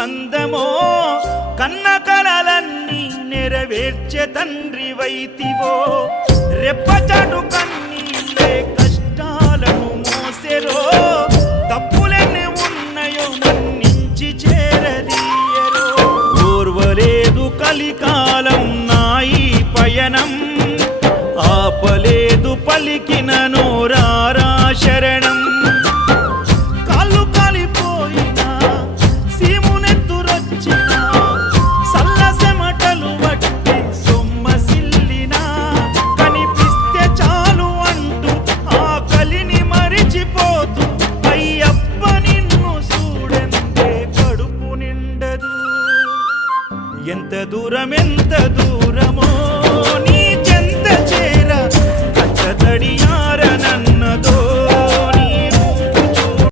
బంధమో కన్న కలలన్నీ నెరవేర్చే తండ్రి వైతివో రెప్పచాటు కన్నీళ్ళే కష్టాలను మోసెరో తప్పులెన్ని ఉన్నాయో మన్నించి చేరదీయరో ఓర్వలేదు కలికాలం నాయి పయనం ఆపలేదు పలికిన నోరారా శరణం కాళ్ళు కాలిపోయినా సీమునెత్తురొచ్చినా సల్లసెమటలు వట్టి సొమ్మసిల్లినా కనిపిస్తే చాలు అంటూ ఆకలిని మరిచిపోతూ అయ్యప్ప నిన్ను చూడంతే కడుపు నిండదు ఎంత దూరం